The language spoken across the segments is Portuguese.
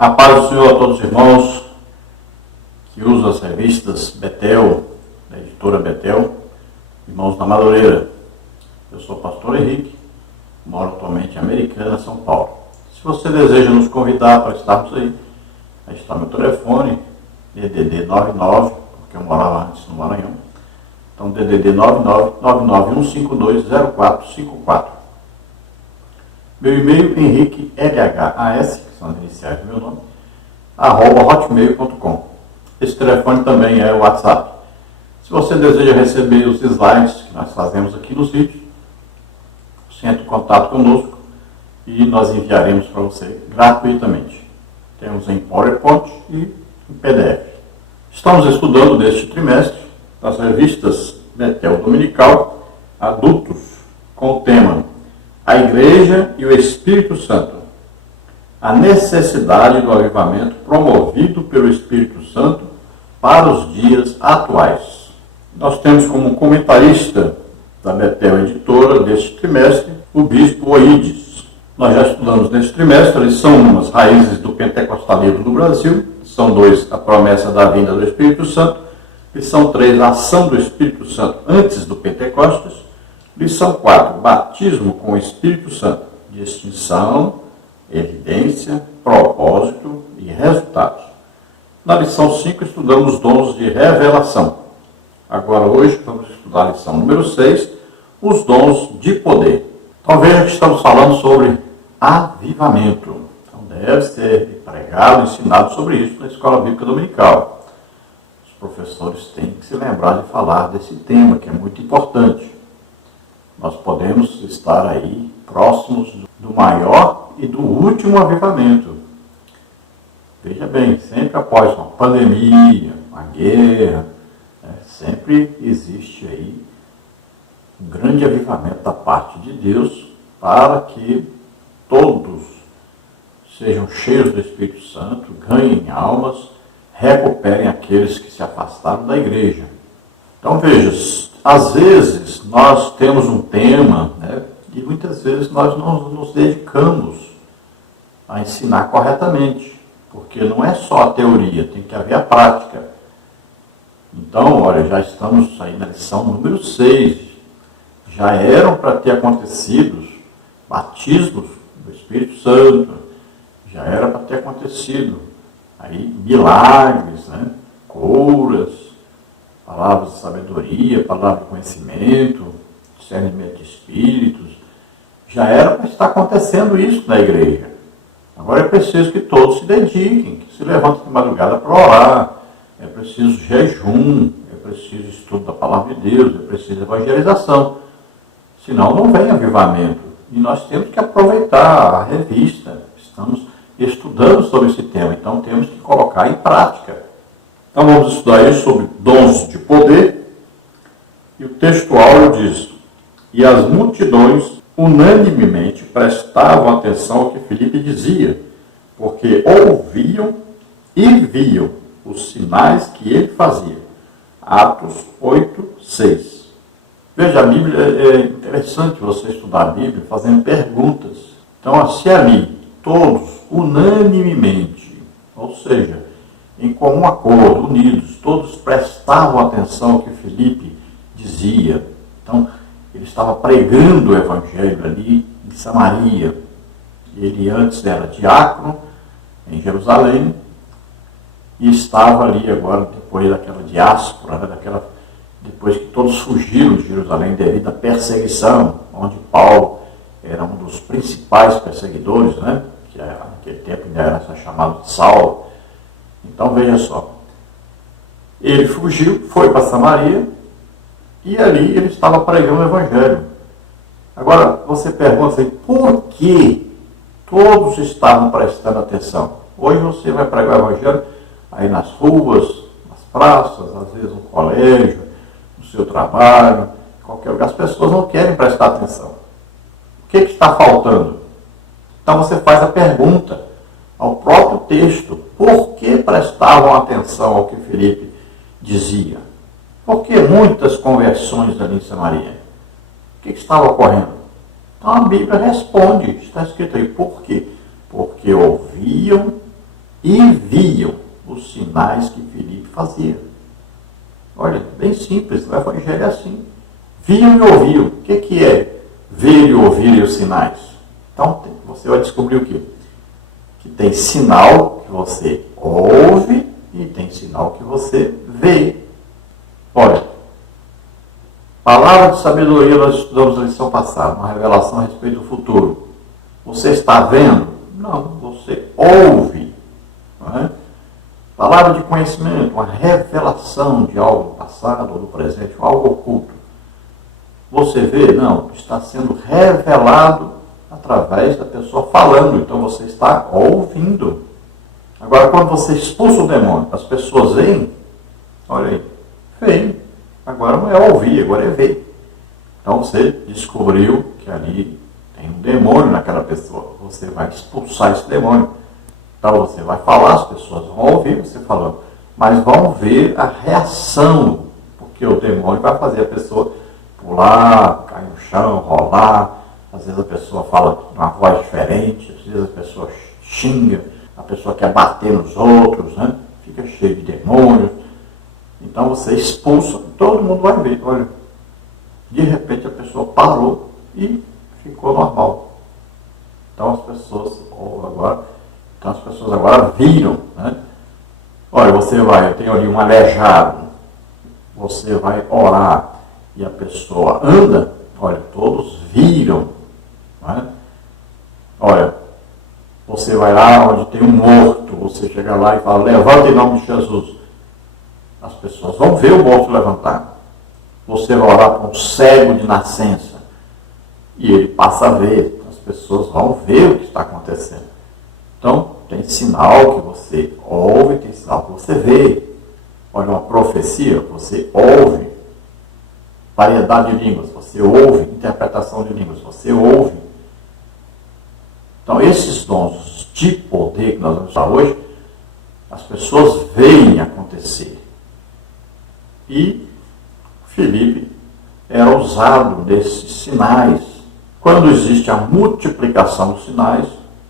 A paz do Senhor a todos os irmãos que usam as revistas Betel, da editora Betel, irmãos da Madureira. Eu sou o pastor Henrique, moro atualmente em Americana, São Paulo. Se você deseja nos convidar para estarmos aí está meu telefone, DDD 99, porque eu morava antes no Maranhão. Então, DDD 991520454. Meu e-mail, Henrique LHAS, que são as iniciais do meu nome, @hotmail.com. Esse telefone também é o WhatsApp. Se você deseja receber os slides que nós fazemos aqui nos vídeos, entre em contato conosco e nós enviaremos para você gratuitamente. Temos em PowerPoint e em PDF. Estamos estudando neste trimestre as revistas Betel Dominical Adultos, com o tema A Igreja e o Espírito Santo. A necessidade do avivamento promovido pelo Espírito Santo para os dias atuais. Nós temos como comentarista da Betel Editora deste trimestre o Bispo Oídes. Nós já estudamos neste trimestre a lição 1, as raízes do pentecostalismo no Brasil. Lição 2, a promessa da vinda do Espírito Santo. Lição 3, a ação do Espírito Santo antes do Pentecostes. Lição 4, batismo com o Espírito Santo. Distinção, evidência, propósito e resultados. Na lição 5, estudamos os dons de revelação. Agora, hoje, vamos estudar a lição número 6, os dons de poder. Então, veja que estamos falando sobre avivamento. Então, deve ser pregado, ensinado sobre isso na Escola Bíblica Dominical. Os professores têm que se lembrar de falar desse tema, que é muito importante. Nós podemos estar aí próximos do maior e do último avivamento. Veja bem, sempre após uma pandemia, uma guerra, sempre existe aí um grande avivamento da parte de Deus para que todos sejam cheios do Espírito Santo, ganhem almas, recuperem aqueles que se afastaram da igreja. Então veja, às vezes nós temos um tema, e muitas vezes nós não nos dedicamos a ensinar corretamente, porque não é só a teoria, tem que haver a prática. Então, olha, já estamos aí na lição número 6. Já eram para ter acontecido batismos do Espírito Santo, já era para ter acontecido aí milagres, curas, palavras de sabedoria, palavras de conhecimento, discernimento de espíritos. Já era para estar acontecendo isso na igreja. Agora é preciso que todos se dediquem, que se levantem de madrugada para orar. É preciso jejum, é preciso estudo da palavra de Deus, é preciso evangelização. Senão não vem avivamento. E nós temos que aproveitar a revista. Estamos estudando sobre esse tema, então temos que colocar em prática. Então vamos estudar aí sobre dons de poder. E o texto áureo diz: E as multidões unanimemente prestavam atenção ao que Filipe dizia, porque ouviam e viam os sinais que ele fazia. Atos 8, 6. Veja, a Bíblia é interessante você estudar a Bíblia fazendo perguntas. Então, se ali todos, unanimemente, ou seja, em comum acordo, unidos, todos prestavam atenção ao que Filipe dizia. Então, ele estava pregando o Evangelho ali em Samaria. Ele antes era diácono em Jerusalém e estava ali agora, depois daquela diáspora, depois que todos fugiram de Jerusalém devido à perseguição, onde Paulo era um dos principais perseguidores, que naquele tempo ainda era chamado de Saulo. Então veja só, ele fugiu, foi para Samaria e ali ele estava pregando o Evangelho. Agora você pergunta assim, por que todos estavam prestando atenção? Hoje você vai pregar o Evangelho aí nas ruas, nas praças, às vezes no colégio, no seu trabalho, em qualquer lugar. As pessoas não querem prestar atenção. O que está faltando? Então você faz a pergunta ao próprio texto: por que prestavam atenção ao que Filipe dizia? Por que muitas conversões ali em Samaria? O que estava ocorrendo? Então a Bíblia responde, está escrito aí, por quê? Porque ouviam e viam os sinais que Filipe fazia. Olha, bem simples, o evangelho é assim. Viam e ouviam. O que é ver e ouvir os sinais? Então, você vai descobrir o quê? Que tem sinal que você ouve e tem sinal que você vê. Olha, palavra de sabedoria nós estudamos na lição passada, uma revelação a respeito do futuro. Você está vendo? Não, você ouve. Não é? Palavra de conhecimento, uma revelação de algo passado ou do presente, algo oculto. Você vê? Não, está sendo revelado através da pessoa falando, então você está ouvindo. Agora, quando você expulsa o demônio, as pessoas veem, olha aí, veem. Agora não é ouvir, agora é ver. Então você descobriu que ali tem um demônio naquela pessoa. Você vai expulsar esse demônio. Então você vai falar, as pessoas vão ouvir você falando, mas vão ver a reação, porque o demônio vai fazer a pessoa pular, cair no chão, rolar. Às vezes a pessoa fala de uma voz diferente, às vezes a pessoa xinga, a pessoa quer bater nos outros, né? Fica cheio de demônios. Então você expulsa, todo mundo vai ver. Olha, de repente a pessoa parou e ficou normal. Então as pessoas agora viram, né? Olha, eu tenho ali um aleijado, você vai orar e a pessoa anda, olha, todos viram, né? Olha, você vai lá onde tem um morto, você chega lá e fala, levanta em nome de Jesus. As pessoas vão ver o morto levantar. Você vai orar para um cego de nascença e ele passa a ver. As pessoas vão ver o que está acontecendo. Então, tem sinal que você ouve, tem sinal que você vê. Olha, uma profecia, você ouve. Variedade de línguas, você ouve. Interpretação de línguas, você ouve. Então, esses dons de poder que nós vamos falar hoje, as pessoas veem acontecer. E Filipe era usado desses sinais. Quando existe a multiplicação dos sinais,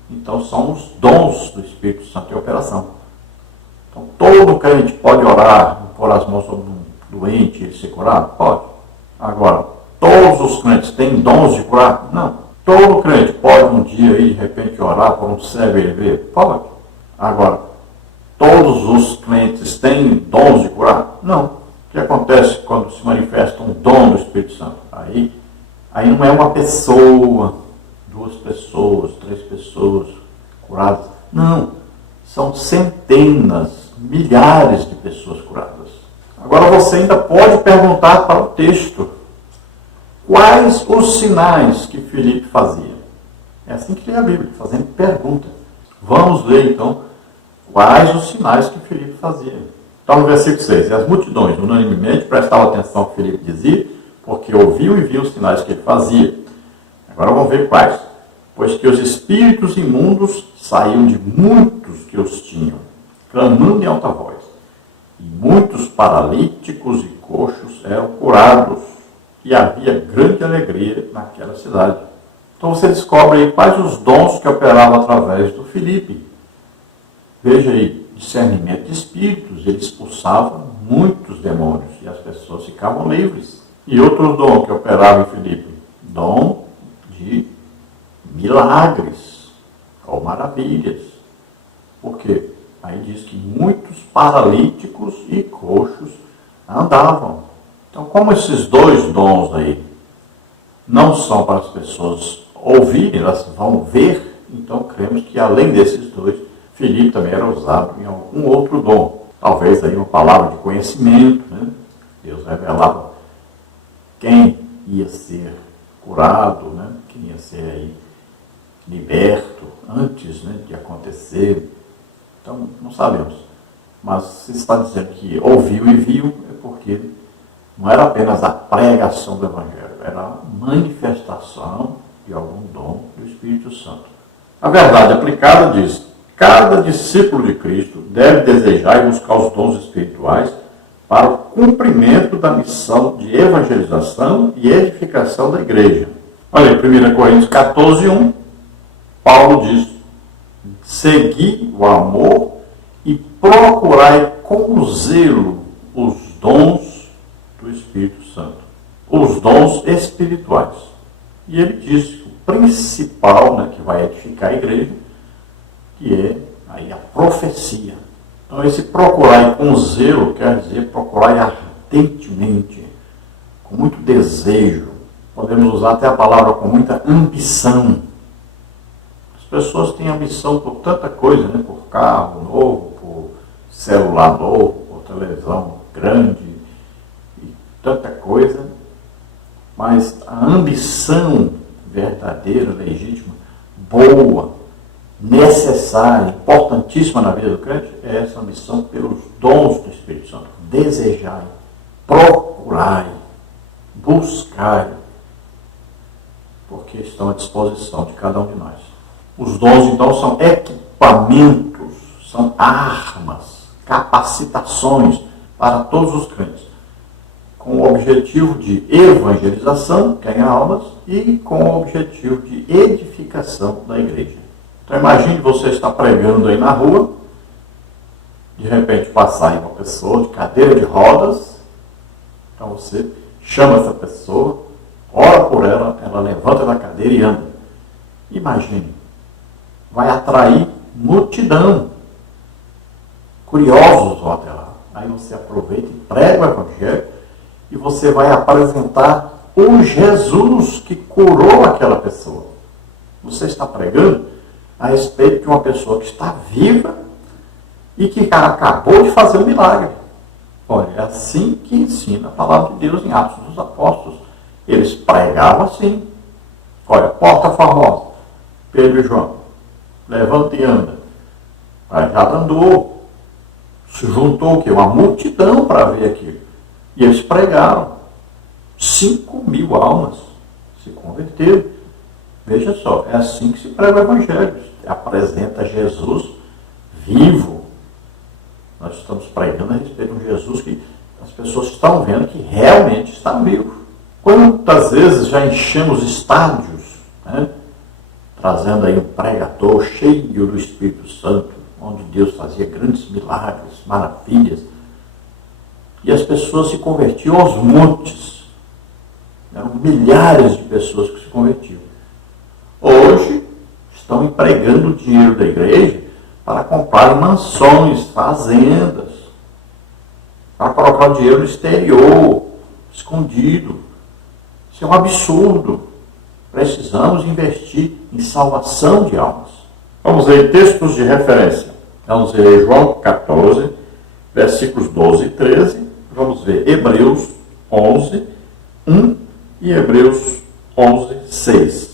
então são os dons do Espírito Santo em operação. Então todo crente pode orar, pôr as mãos sobre um doente e ele ser curado? Pode. Agora, todos os crentes têm dons de curar? Não. Todo crente pode um dia aí, de repente orar por um cego e ele ver? Pode. Agora, todos os crentes têm dons de curar? Não. O que acontece quando se manifesta um dom do Espírito Santo? Aí não é uma pessoa, 2 pessoas, 3 pessoas curadas. Não, são centenas, milhares de pessoas curadas. Agora você ainda pode perguntar para o texto, quais os sinais que Filipe fazia? É assim que lê a Bíblia, fazendo pergunta. Vamos ver então, quais os sinais que Filipe fazia. Então, no versículo 6, e as multidões unanimemente prestavam atenção ao que Filipe dizia, porque ouviam e viam os sinais que ele fazia. Agora vamos ver quais. Pois que os espíritos imundos saíam de muitos que os tinham, clamando em alta voz. E muitos paralíticos e coxos eram curados, e havia grande alegria naquela cidade. Então você descobre aí quais os dons que operavam através do Filipe. Veja aí, discernimento de espíritos, ele expulsava muitos demônios e as pessoas ficavam livres. E outro dom que operava em Filipe, dom de milagres ou maravilhas. Por quê? Aí diz que muitos paralíticos e coxos andavam. Então, como esses 2 dons aí não são para as pessoas ouvirem, elas vão ver, então cremos que além desses 2, Filipe também era usado em algum outro dom. Talvez aí uma palavra de conhecimento, né? Deus revelava quem ia ser curado, né? Quem ia ser aí liberto antes, né, de acontecer. Então, não sabemos. Mas se está dizendo que ouviu e viu, é porque não era apenas a pregação do Evangelho, era a manifestação de algum dom do Espírito Santo. A verdade aplicada diz: cada discípulo de Cristo deve desejar e buscar os dons espirituais para o cumprimento da missão de evangelização e edificação da igreja. Olha aí, 1 Coríntios 14, 1, Paulo diz: segui o amor e procurai com zelo os dons do Espírito Santo, os dons espirituais. E ele diz que o principal, né, que vai edificar a igreja, que é aí a profecia. Então esse procurai com zelo quer dizer procurai ardentemente, com muito desejo. Podemos usar até a palavra com muita ambição. As pessoas têm ambição por tanta coisa, né? Por carro novo, por celular novo, por televisão grande, e tanta coisa. Mas a ambição verdadeira, legítima, boa, necessária, importantíssima na vida do crente, é essa ambição pelos dons do Espírito Santo. Desejai, procurai, buscai, porque estão à disposição de cada um de nós. Os dons, então, são equipamentos, são armas, capacitações para todos os crentes, com o objetivo de evangelização, ganhar almas, e com o objetivo de edificação da igreja. Então imagine você estar pregando aí na rua, de repente passar aí uma pessoa de cadeira de rodas, então você chama essa pessoa, ora por ela, ela levanta da cadeira e anda. Imagine, vai atrair multidão, curiosos vão até lá. Aí você aproveita e prega o evangelho e você vai apresentar o Jesus que curou aquela pessoa. Você está pregando a respeito de uma pessoa que está viva e que acabou de fazer um milagre. Olha, é assim que ensina a palavra de Deus em Atos dos Apóstolos. Eles pregavam assim. Olha, porta famosa, Pedro e João, levanta e anda. Aí já andou, se juntou o quê? Uma multidão para ver aquilo. E eles pregaram. 5.000 almas se converteram. Veja só, é assim que se prega o evangelho. Apresenta Jesus vivo. Nós estamos pregando a respeito de um Jesus que as pessoas estão vendo que realmente está vivo. Quantas vezes já enchemos estádios, né? Trazendo aí um pregador cheio do Espírito Santo, onde Deus fazia grandes milagres, maravilhas, e as pessoas se convertiam aos montes. Eram milhares de pessoas que se convertiam. Hoje estão empregando o dinheiro da igreja para comprar mansões, fazendas, para colocar o dinheiro no exterior, escondido. Isso é um absurdo. Precisamos investir em salvação de almas. Vamos ver textos de referência. Vamos ver João 14, versículos 12 e 13. Vamos ver Hebreus 11, 1 e Hebreus 11, 6.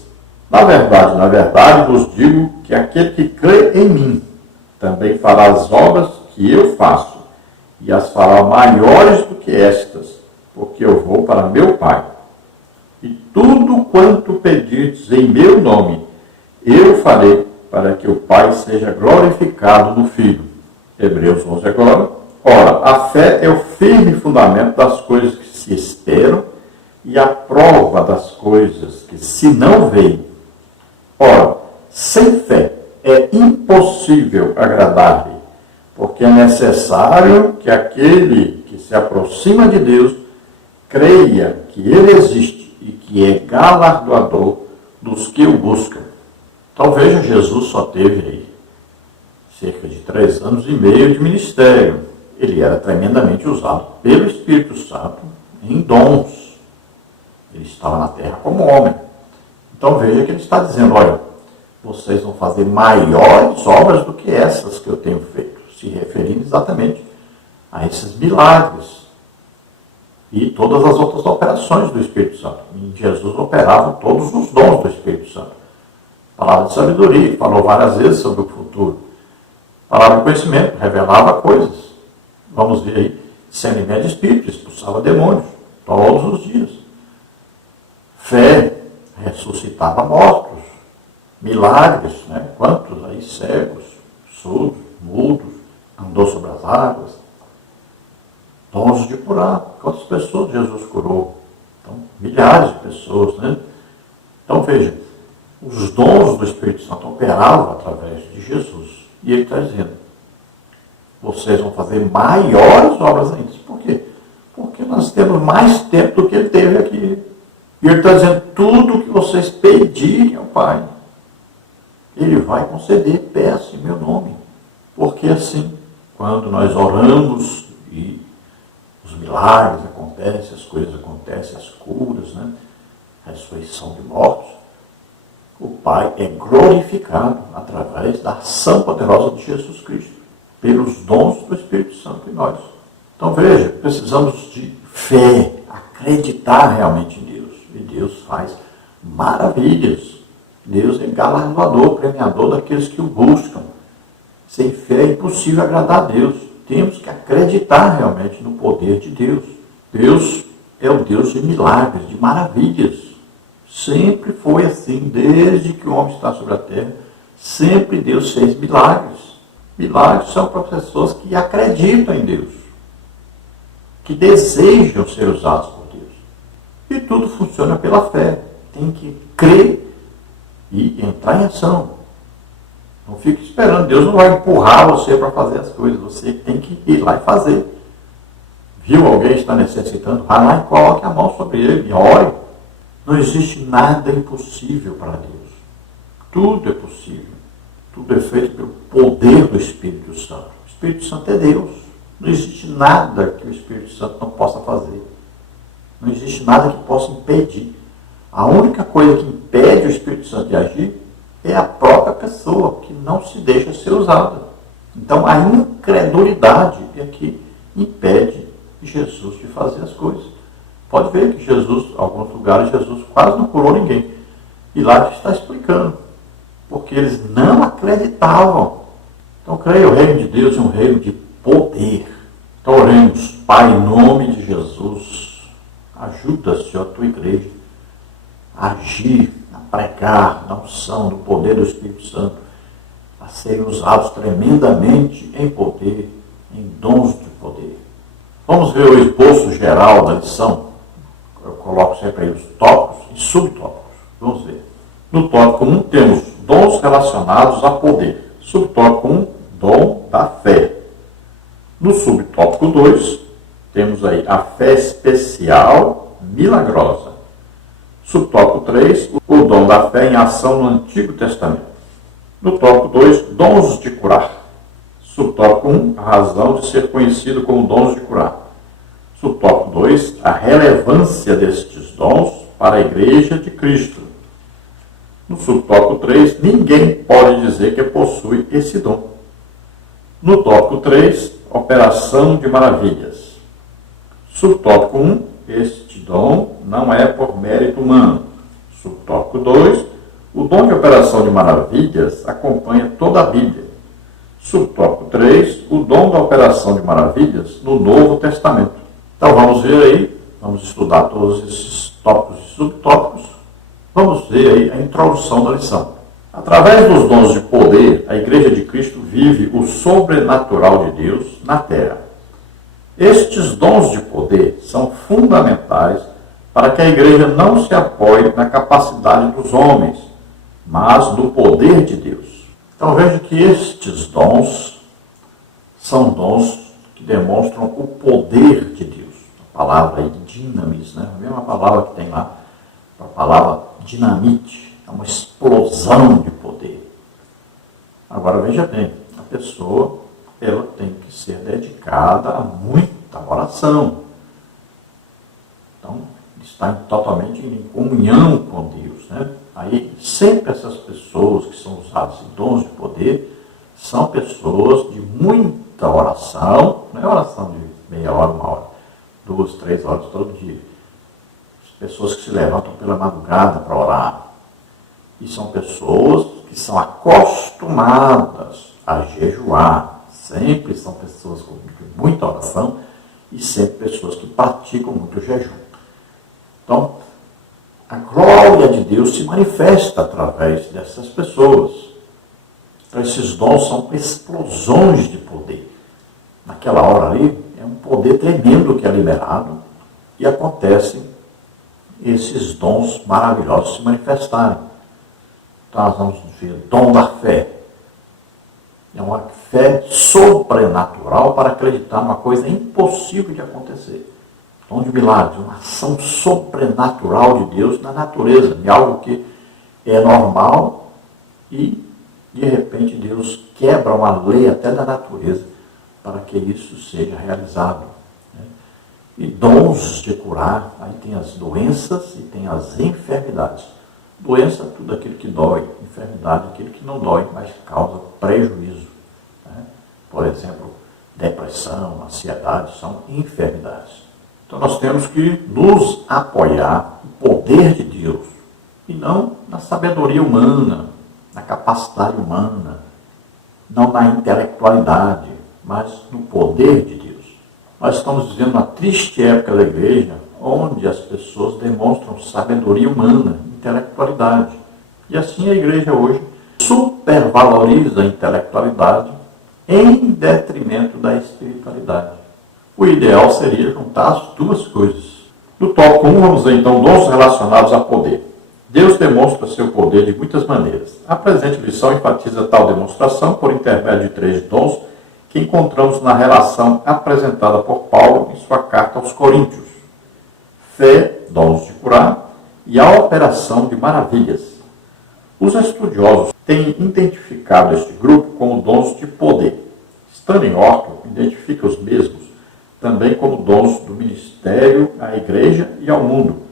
Na verdade, vos digo que aquele que crê em mim também fará as obras que eu faço, e as fará maiores do que estas, porque eu vou para meu Pai. E tudo quanto pedirdes em meu nome, eu farei, para que o Pai seja glorificado no Filho. Hebreus 11 agora. Ora, a fé é o firme fundamento das coisas que se esperam e a prova das coisas que se não veem. Ora, sem fé é impossível agradar-lhe, porque é necessário que aquele que se aproxima de Deus creia que ele existe e que é galardoador dos que o buscam. Então veja, Jesus só teve aí cerca de 3 anos e meio de ministério. Ele era tremendamente usado pelo Espírito Santo em dons. Ele estava na terra como homem. Então veja que ele está dizendo, olha, vocês vão fazer maiores obras do que essas que eu tenho feito, se referindo exatamente a esses milagres e todas as outras operações do Espírito Santo. Em Jesus operavam todos os dons do Espírito Santo. Palavra de sabedoria, falou várias vezes sobre o futuro. Palavra de conhecimento, revelava coisas. Vamos ver aí, discernimento de espírito, expulsava demônios todos os dias. Fé, ressuscitava mortos. Milagres, né? Quantos aí cegos, surdos, mudos, andou sobre as águas. Dons de curar. Quantas pessoas Jesus curou? Então, milhares de pessoas, né? Então, veja, os dons do Espírito Santo operavam através de Jesus. E ele está dizendo, vocês vão fazer maiores obras ainda. Por quê? Porque nós temos mais tempo do que ele teve aqui. E ele está dizendo, tudo que vocês pedirem ao Pai, ele vai conceder, peça em meu nome. Porque assim, quando nós oramos e os milagres acontecem, as coisas acontecem, as curas, né? A ressurreição de mortos, o Pai é glorificado através da ação poderosa de Jesus Cristo, pelos dons do Espírito Santo em nós. Então veja, precisamos de fé, acreditar realmente em Deus. E Deus faz maravilhas. Deus é galardoador, premiador daqueles que o buscam. Sem fé é impossível agradar a Deus. Temos que acreditar realmente no poder de Deus. Deus é o Deus de milagres, de maravilhas. Sempre foi assim, desde que o homem está sobre a terra, sempre Deus fez milagres. Milagres são para pessoas que acreditam em Deus, que desejam ser usados por Deus. E tudo funciona pela fé. Tem que crer e entrar em ação. Não fique esperando, Deus não vai empurrar você para fazer as coisas, você tem que ir lá e fazer. Viu alguém está necessitando? Vai lá e coloque a mão sobre ele e ore. Não existe nada impossível para Deus. Tudo é possível. Tudo é feito pelo poder do Espírito Santo. O Espírito Santo é Deus. Não existe nada que o Espírito Santo não possa fazer. Não existe nada que possa impedir. A única coisa que impede o Espírito Santo de agir é a própria pessoa que não se deixa ser usada. Então a incredulidade é que impede Jesus de fazer as coisas. Pode ver que Jesus, em alguns lugares, Jesus quase não curou ninguém. E lá está explicando. Porque eles não acreditavam. Então creia, o reino de Deus é um reino de poder. Então oremos, Pai, em nome de Jesus, ajuda, Senhor, a tua igreja a agir, a pregar na unção do poder do Espírito Santo, a serem usados tremendamente em poder, em dons de poder. Vamos ver o esboço geral da lição. Eu coloco sempre aí os tópicos e subtópicos. Vamos ver. No tópico 1 temos dons relacionados a poder. Subtópico 1, dom da fé. No subtópico 2, temos aí a fé especial milagrosa. Subtópico 3, o dom da fé em ação no Antigo Testamento. No tópico 2, dons de curar. Subtópico 1, a razão de ser conhecido como dons de curar. Subtópico 2, a relevância destes dons para a Igreja de Cristo. No subtópico 3, ninguém pode dizer que possui esse dom. No tópico 3, operação de maravilhas. Subtópico 1, este dom não é por mérito humano. Subtópico 2, o dom de operação de maravilhas acompanha toda a Bíblia. Subtópico 3, o dom da operação de maravilhas no Novo Testamento. Então vamos ver aí, vamos estudar todos esses tópicos e subtópicos. Vamos ver aí a introdução da lição. Através dos dons de poder, a Igreja de Cristo vive o sobrenatural de Deus na terra. Estes dons de poder são fundamentais para que a Igreja não se apoie na capacidade dos homens, mas no poder de Deus. Então veja que estes dons são dons que demonstram o poder de Deus. A palavra aí de dinamis, né? A mesma palavra que tem lá, a palavra dinamite, é uma explosão de poder. Agora veja bem, a pessoa ela tem que ser dedicada a muita oração. Então, está totalmente em comunhão com Deus, né? Aí, sempre essas pessoas que são usadas em dons de poder são pessoas de muita oração, não é oração de meia hora, 1 hora, 2, 3 horas todo dia. Pessoas que se levantam pela madrugada para orar. E são pessoas que são acostumadas a jejuar. Sempre são pessoas com muita oração e sempre pessoas que praticam muito jejum. Então, a glória de Deus se manifesta através dessas pessoas. Então, esses dons são explosões de poder. Naquela hora ali, é um poder tremendo que é liberado e acontecem esses dons maravilhosos se manifestarem. Então, nós vamos ver dom da fé. É uma fé sobrenatural para acreditar numa coisa impossível de acontecer. Dom de milagres, uma ação sobrenatural de Deus na natureza, de algo que é normal e, de repente, Deus quebra uma lei até da natureza para que isso seja realizado. E dons de curar, aí tem as doenças e tem as enfermidades. Doença é tudo aquilo que dói, enfermidade é aquilo que não dói, mas causa prejuízo. Por exemplo, depressão, ansiedade, são enfermidades. Então nós temos que nos apoiar no poder de Deus, e não na sabedoria humana, na capacidade humana, não na intelectualidade, mas no poder de Deus. Nós estamos vivendo uma triste época da igreja, onde as pessoas demonstram sabedoria humana, intelectualidade. E assim a igreja hoje supervaloriza a intelectualidade em detrimento da espiritualidade. O ideal seria juntar as duas coisas. No tópico 1, vamos ver então dons relacionados a poder. Deus demonstra seu poder de muitas maneiras. A presente lição enfatiza tal demonstração por intermédio de 3 dons que encontramos na relação apresentada por Paulo em sua carta aos Coríntios: fé, dons de curar e a operação de maravilhas. Os estudiosos têm identificado este grupo como dons de poder. Stanley Orton identifica os mesmos também como dons do ministério à igreja e ao mundo.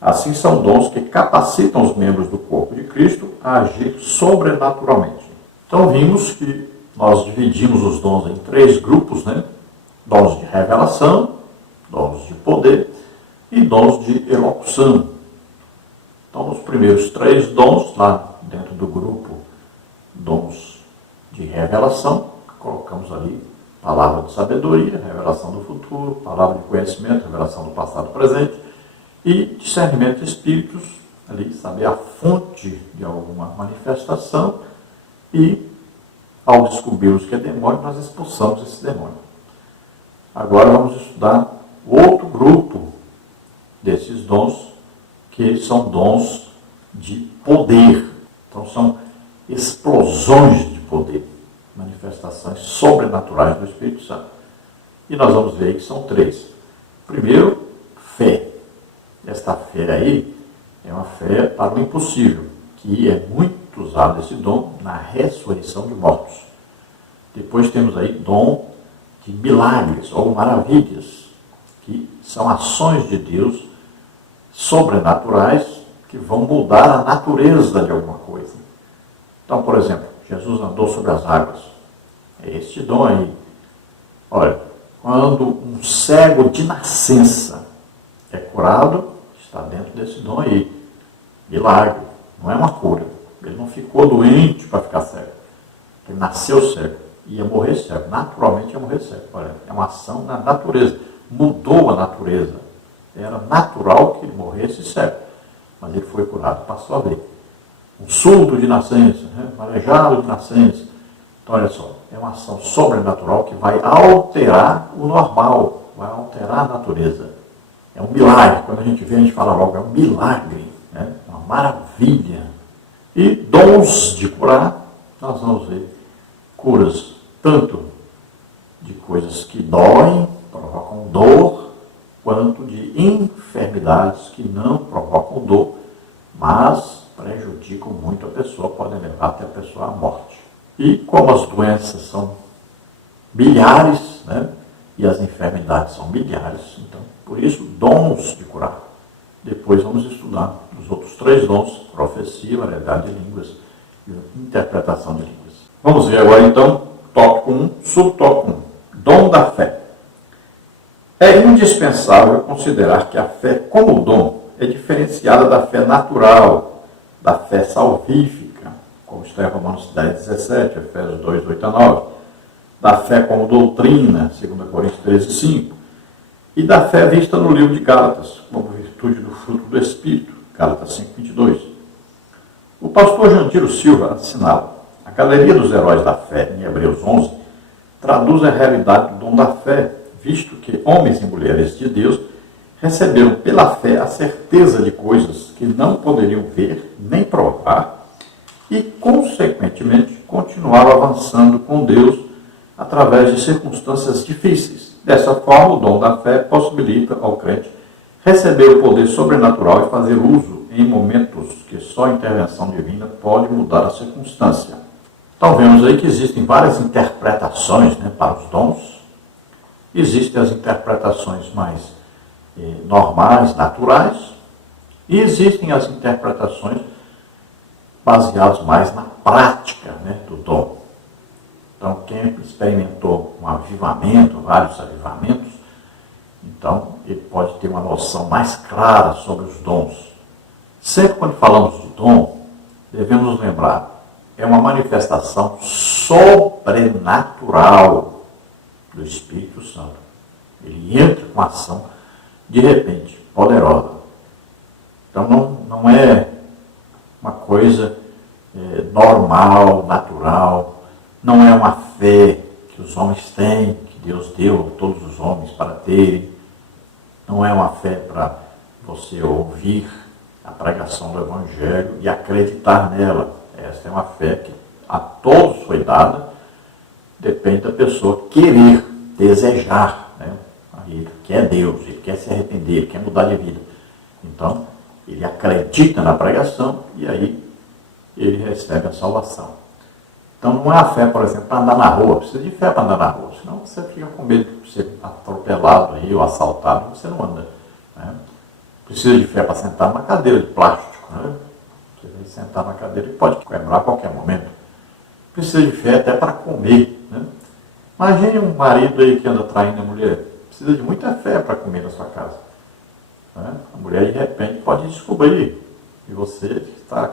Assim, são dons que capacitam os membros do corpo de Cristo a agir sobrenaturalmente. Então, vimos que nós dividimos os dons em 3 grupos, Dons de revelação, dons de poder e dons de elocução. Então, os primeiros 3 dons, lá dentro do grupo dons de revelação, colocamos ali palavra de sabedoria, revelação do futuro, palavra de conhecimento, revelação do passado e presente, e discernimento de espíritos, ali saber a fonte de alguma manifestação, e ao descobrirmos que é demônio, nós expulsamos esse demônio. Agora vamos estudar outro grupo desses dons, que são dons de poder. Então são explosões de poder, manifestações sobrenaturais do Espírito Santo. E nós vamos ver que são 3. Primeiro, fé. Esta fé aí é uma fé para o impossível, que é muito usado esse dom na ressurreição de mortos. Depois temos aí dom de milagres ou maravilhas, que são ações de Deus sobrenaturais que vão mudar a natureza de alguma coisa. Então, por exemplo, Jesus andou sobre as águas. É este dom aí. Olha, quando um cego de nascença é curado, está dentro desse dom aí. Milagre, não é uma cura. Ele não ficou doente para ficar cego. Ele nasceu cego. Ia morrer cego. Naturalmente ia morrer cego. Olha, é uma ação na natureza. Mudou a natureza. Era natural que ele morresse cego. Mas ele foi curado, passou a ver. Um surdo de nascença, um aleijado de nascença. Então, olha só, é uma ação sobrenatural que vai alterar o normal, vai alterar a natureza. É um milagre. Quando a gente vê, a gente fala logo, é um milagre, é uma maravilha. E dons de curar, nós vamos ver curas tanto de coisas que doem, provocam dor, quanto de enfermidades que não provocam dor, mas prejudicam muito a pessoa, podem levar até a pessoa à morte. E como as doenças são milhares, e as enfermidades são milhares, então, por isso, dons de curar. Depois vamos estudar os outros 3 dons: profecia, variedade de línguas e interpretação de línguas. Vamos ver agora, então, tópico 1, subtópico 1, dom da fé. É indispensável considerar que a fé como dom é diferenciada da fé natural, da fé salvífica, como está em Romanos 10, 17, Efésios 2, 8 a 9, da fé como doutrina, 2 Coríntios 13, 5, e da fé vista no livro de Gálatas, como virtude do fruto do Espírito, Gálatas 5, 22. O pastor Jandiro Silva assinala: a galeria dos heróis da fé, em Hebreus 11, traduz a realidade do dom da fé, visto que homens e mulheres de Deus receberam pela fé a certeza de coisas que não poderiam ver nem provar e, consequentemente, continuar avançando com Deus através de circunstâncias difíceis. Dessa forma, o dom da fé possibilita ao crente receber o poder sobrenatural e fazer uso em momentos que só a intervenção divina pode mudar a circunstância. Então vemos aí que existem várias interpretações, né, para os dons. Existem as interpretações mais normais, naturais, e existem as interpretações baseadas mais na prática, né, do dom. Então, quem experimentou um avivamento, vários avivamentos, então ele pode ter uma noção mais clara sobre os dons. Sempre quando falamos de dom, devemos nos lembrar, é uma manifestação sobrenatural do Espírito Santo. Ele entra com ação, de repente, poderosa. Então não é uma coisa normal, natural, não é uma fé que os homens têm, que Deus deu a todos os homens para terem, não é uma fé para você ouvir a pregação do Evangelho e acreditar nela. Essa é uma fé que a todos foi dada, depende da pessoa querer, desejar, né? Ele quer Deus, ele quer se arrepender, ele quer mudar de vida. Então, ele acredita na pregação e aí ele recebe a salvação. Então, não é a fé, por exemplo, para andar na rua. Precisa de fé para andar na rua, senão você fica com medo de ser atropelado aí, ou assaltado, você não anda, né? Precisa de fé para sentar numa cadeira de plástico, né? Você vai sentar na cadeira e pode quebrar a qualquer momento. Precisa de fé até para comer, né? Imagine um marido aí que anda traindo a mulher. Precisa de muita fé para comer na sua casa, né? A mulher, de repente, pode descobrir e você está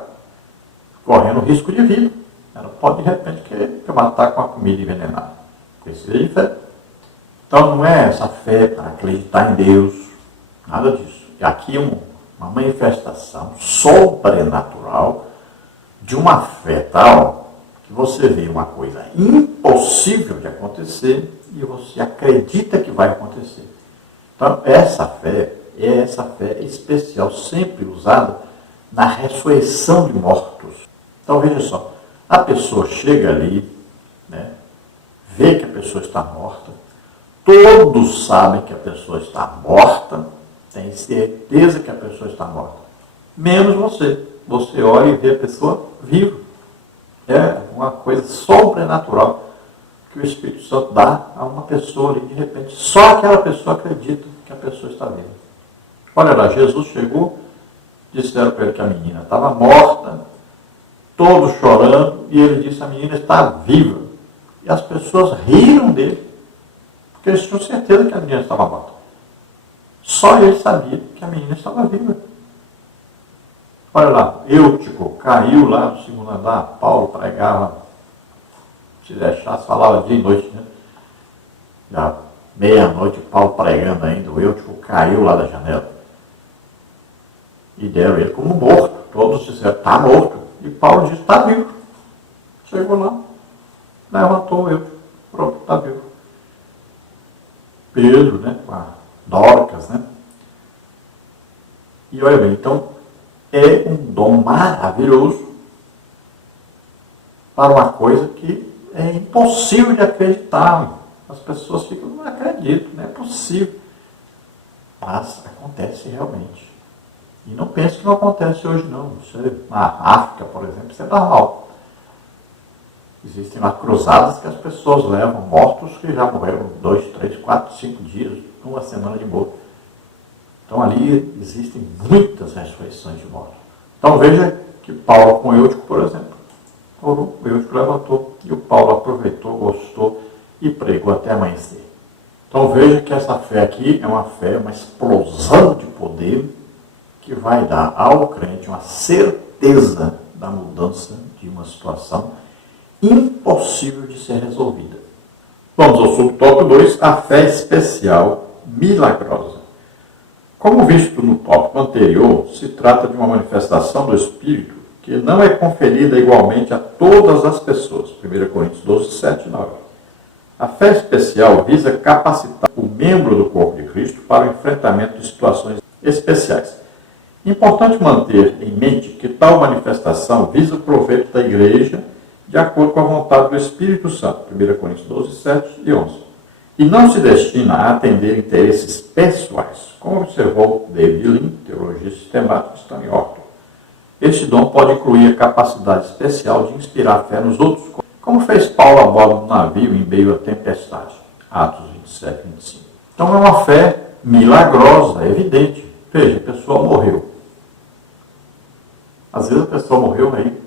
correndo risco de vida. Ela pode, de repente, querer matar com a comida envenenada. Precisa de fé. Então, não é essa fé para acreditar em Deus, nada disso. Aqui é uma manifestação sobrenatural de uma fé tal que você vê uma coisa impossível de acontecer e você acredita que vai acontecer. Então, essa fé é essa fé especial, sempre usada na ressurreição de mortos. Então, veja só, a pessoa chega ali, né, vê que a pessoa está morta, todos sabem que a pessoa está morta, tem certeza que a pessoa está morta, menos você. Você olha e vê a pessoa viva. É uma coisa sobrenatural que o Espírito Santo dá a uma pessoa ali, de repente. Só aquela pessoa acredita que a pessoa está viva. Olha lá, Jesus chegou, disseram para ele que a menina estava morta, todos chorando, e ele disse: a menina está viva. E as pessoas riram dele, porque eles tinham certeza que a menina estava morta. Só ele sabia que a menina estava viva. Olha lá, Eutico caiu lá no segundo andar, Paulo pregava, se deixasse, falava dia e noite, né? Já meia-noite, Paulo pregando ainda, o Eutico caiu lá da janela. E deram ele como morto. Todos disseram: está morto. E Paulo disse: está vivo. Chegou lá, levantou o Eutico, pronto, está vivo. Pedro, né, com a Dorcas, né? E olha bem, então, é um dom maravilhoso para uma coisa que é impossível de acreditar. As pessoas ficam: não acredito, não é possível. Mas acontece realmente. E não pense que não acontece hoje, não. Isso é, na África, por exemplo, isso é normal. Existem lá cruzadas que as pessoas levam mortos que já morreram 2, 3, 4, 5 dias, uma semana de morto. Então ali existem muitas ressurreições de mortos. Então veja que Paulo com Eutico, por exemplo, o Eutico levantou e o Paulo aproveitou, gostou e pregou até amanhecer. Então veja que essa fé aqui é uma fé, uma explosão de poder que vai dar ao crente uma certeza da mudança de uma situação impossível de ser resolvida. Vamos ao subtópico 2, a fé especial milagrosa. Como visto no tópico anterior, se trata de uma manifestação do Espírito que não é conferida igualmente a todas as pessoas. 1 Coríntios 12, 7 e 9. A fé especial visa capacitar o membro do corpo de Cristo para o enfrentamento de situações especiais. Importante manter em mente que tal manifestação visa o proveito da igreja de acordo com a vontade do Espírito Santo. 1 Coríntios 12, 7 e 11. E não se destina a atender interesses pessoais, como observou David Lean, Teologia Sistemática, Stanley Horton. Este dom pode incluir a capacidade especial de inspirar fé nos outros, como fez Paulo a bordo do navio em meio à tempestade. Atos 27 e 25. Então é uma fé milagrosa, evidente. Veja, a pessoa morreu. Às vezes a pessoa morreu aí,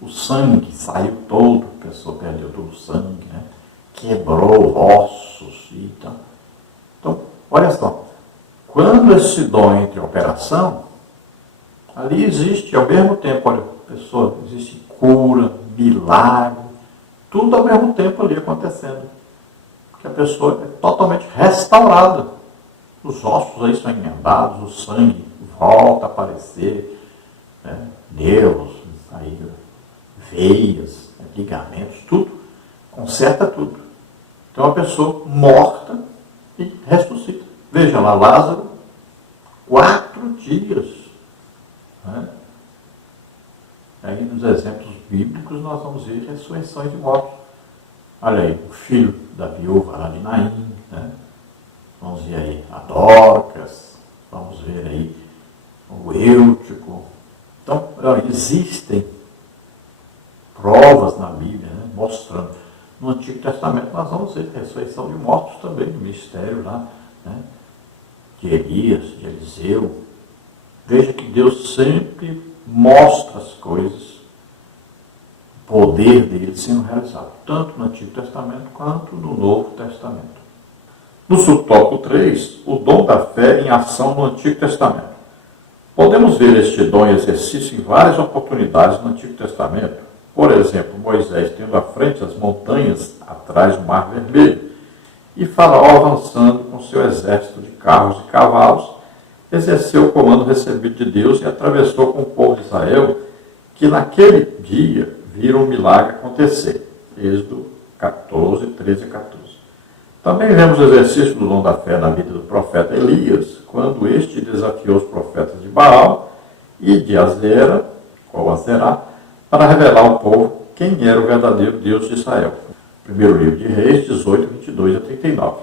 o sangue saiu todo, a pessoa perdeu todo o sangue, né? Quebrou ossos e tal. Então, olha só, quando esse dom entra em operação, ali existe, ao mesmo tempo, olha, pessoa, existe cura, milagre, tudo ao mesmo tempo ali acontecendo. Porque a pessoa é totalmente restaurada. Os ossos aí são emendados, o sangue volta a aparecer, né? Nervos, aí, veias, ligamentos, tudo, conserta tudo. Então a pessoa morta e ressuscita. Veja lá, Lázaro, 4 dias. Né? Aí nos exemplos bíblicos nós vamos ver ressurreições de mortos. Olha aí, o filho da viúva lá de Naim, né? Vamos ver aí a Dorcas, vamos ver aí o Eutico. Então, existem provas na Bíblia, né, mostrando. No Antigo Testamento nós vamos ver ressurreição de mortos também, no mistério lá, né, de Elias, de Eliseu. Veja que Deus sempre mostra as coisas, o poder dele sendo realizado, tanto no Antigo Testamento quanto no Novo Testamento. No subtópico 3, o dom da fé em ação no Antigo Testamento. Podemos ver este dom em exercício em várias oportunidades no Antigo Testamento. Por exemplo, Moisés tendo à frente as montanhas atrás do Mar Vermelho e Faraó avançando com seu exército de carros e cavalos, exerceu o comando recebido de Deus e atravessou com o povo de Israel, que naquele dia viram um milagre acontecer. Êxodo 14, 13 e 14. Também vemos o exercício do dom da fé na vida do profeta Elias, quando este desafiou os profetas de Baal e de Azera, ou Azerá, para revelar ao povo quem era o verdadeiro Deus de Israel. Primeiro livro de Reis, 18, 22 a 39.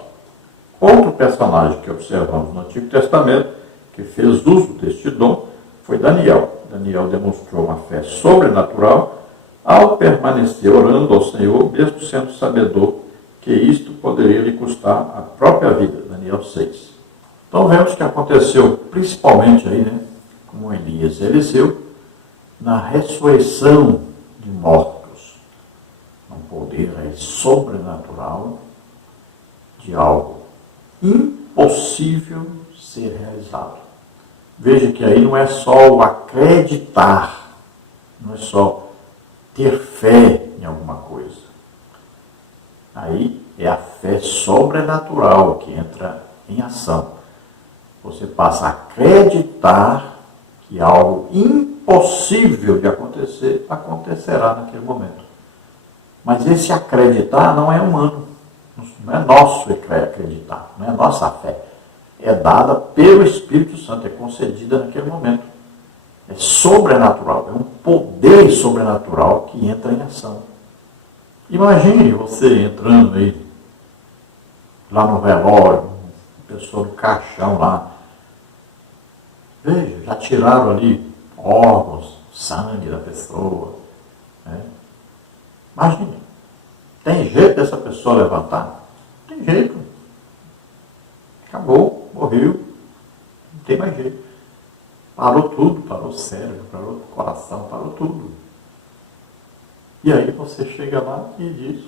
Outro personagem que observamos no Antigo Testamento, que fez uso deste dom, foi Daniel. Daniel demonstrou uma fé sobrenatural ao permanecer orando ao Senhor, mesmo sendo sabedor que isto poderia lhe custar a própria vida. Daniel 6. Então vemos que aconteceu principalmente aí, né, como Elias e Eliseu, na ressurreição de mortos, um poder aí sobrenatural de algo impossível ser realizado. Veja que aí não é só o acreditar, não é só ter fé em alguma coisa. Aí é a fé sobrenatural que entra em ação. Você passa a acreditar que algo impossível de acontecer, acontecerá naquele momento. Mas esse acreditar não é humano, não é nosso acreditar, não é nossa fé. É dada pelo Espírito Santo, é concedida naquele momento. É sobrenatural, é um poder sobrenatural que entra em ação. Imagine você entrando aí, lá no velório, a pessoa no caixão lá. Veja, já tiraram ali órgãos, sangue da pessoa. Né? Imagine, tem jeito dessa pessoa levantar? Tem jeito. Acabou, morreu, não tem mais jeito. Parou tudo, parou o cérebro, parou o coração, parou tudo. E aí você chega lá e diz,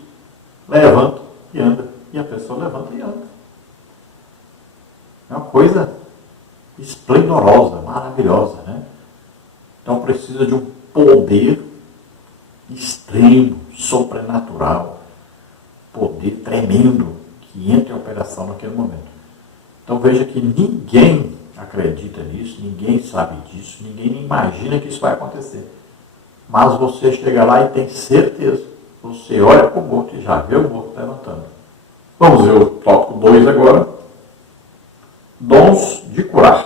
levanta e anda. E a pessoa levanta e anda. É uma coisa esplendorosa, maravilhosa, né? Então precisa de um poder extremo, sobrenatural, poder tremendo que entra em operação naquele momento. Então veja que ninguém acredita nisso, ninguém sabe disso, ninguém imagina que isso vai acontecer. Mas você chega lá e tem certeza. Você olha para o morto e já vê o morto levantando. Vamos ver o tópico 2 agora. Dons de curar.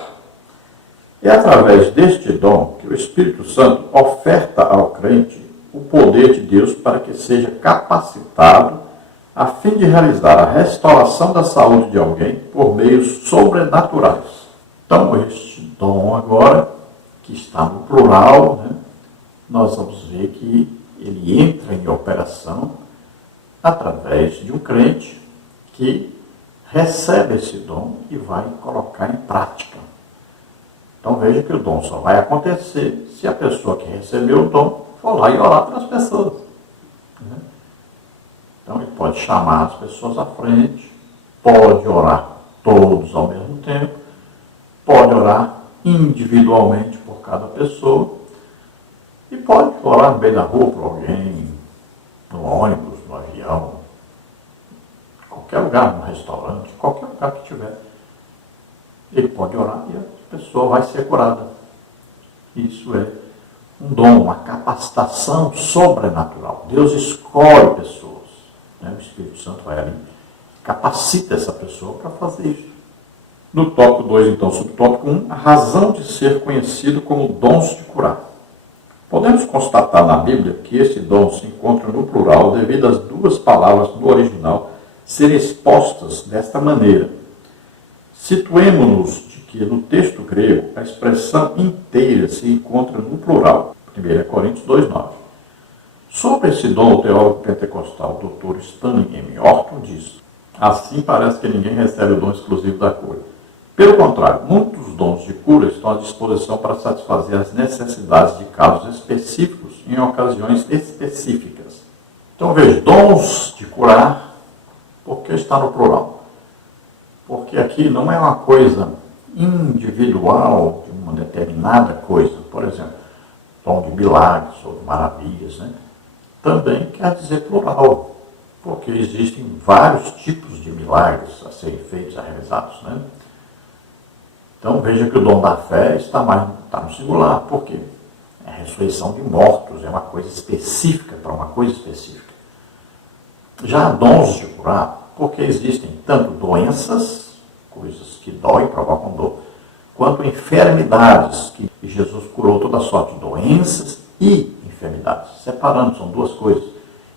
É através deste dom que o Espírito Santo oferta ao crente o poder poder de Deus para que seja capacitado a fim de realizar a restauração da saúde de alguém por meios sobrenaturais. Então, este dom agora, que está no plural, nós vamos ver que ele entra em operação através de um crente que recebe esse dom e vai colocar em prática. Então veja que o dom só vai acontecer se a pessoa que recebeu o dom for lá e orar pelas pessoas. Então ele pode chamar as pessoas à frente, pode orar todos ao mesmo tempo, pode orar individualmente por cada pessoa e pode orar no meio da rua por alguém, no ônibus, no avião, qualquer lugar, no restaurante, qualquer lugar que tiver. Ele pode orar e a pessoa vai ser curada. Isso é um dom, uma capacitação sobrenatural. Deus escolhe pessoas. O Espírito Santo vai ali, capacita essa pessoa para fazer isso. No tópico 2, então, subtópico 1, a razão de ser conhecido como dons de curar. Podemos constatar na Bíblia que esse dom se encontra no plural devido às duas palavras no original serem expostas desta maneira. Situemo-nos de que no texto grego a expressão inteira se encontra no plural. 1 Coríntios 2,9. Sobre esse dom, o teólogo pentecostal Dr. Stanley M. Orton diz: assim parece que ninguém recebe o dom exclusivo da cura. Pelo contrário, muitos dons de cura estão à disposição para satisfazer as necessidades de casos específicos em ocasiões específicas. Então veja, dons de curar, por que está no plural? Porque aqui não é uma coisa individual de uma determinada coisa. Por exemplo, dom de milagres ou de maravilhas, também quer dizer plural, porque existem vários tipos de milagres a serem feitos, a realizados. Então veja que o dom da fé está no singular. Por quê? É a ressurreição de mortos, é uma coisa específica para uma coisa específica. Já há dons de curar, porque existem tanto doenças, coisas que doem, provocam dor, quanto enfermidades, que Jesus curou toda sorte de doenças e enfermidades. Separando, são duas coisas.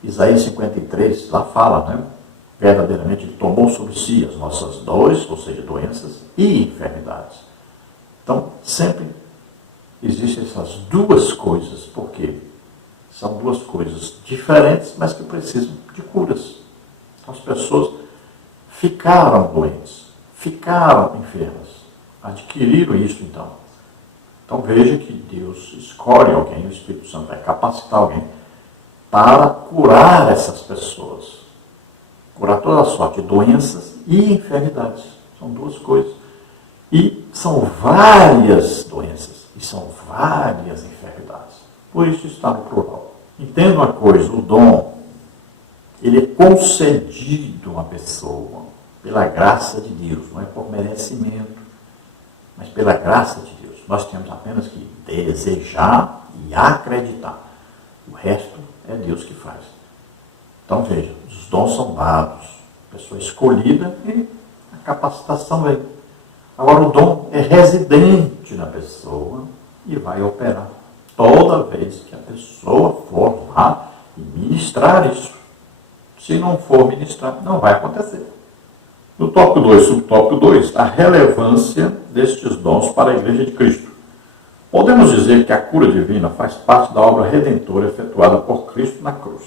Isaías 53, lá fala, verdadeiramente ele tomou sobre si as nossas dores, ou seja, doenças e enfermidades. Então, sempre existem essas duas coisas, porque são duas coisas diferentes, mas que precisam de curas. Então, as pessoas ficaram doentes, ficaram enfermas, adquiriram isso então. Então veja que Deus escolhe alguém, o Espírito Santo vai capacitar alguém para curar essas pessoas. Curar toda sorte de doenças e enfermidades. São duas coisas. E são várias doenças e são várias enfermidades. Por isso está no plural. Entenda uma coisa, o dom, ele é concedido a uma pessoa pela graça de Deus, não é por merecimento, mas pela graça de Deus. Nós temos apenas que desejar e acreditar. O resto é Deus que faz. Então veja, os dons são dados, a pessoa escolhida e a capacitação vem. Agora o dom é residente na pessoa e vai operar toda vez que a pessoa for lá e ministrar isso. Se não for ministrar, não vai acontecer. No tópico 2, subtópico 2, a relevância destes dons para a Igreja de Cristo. Podemos dizer que a cura divina faz parte da obra redentora efetuada por Cristo na cruz.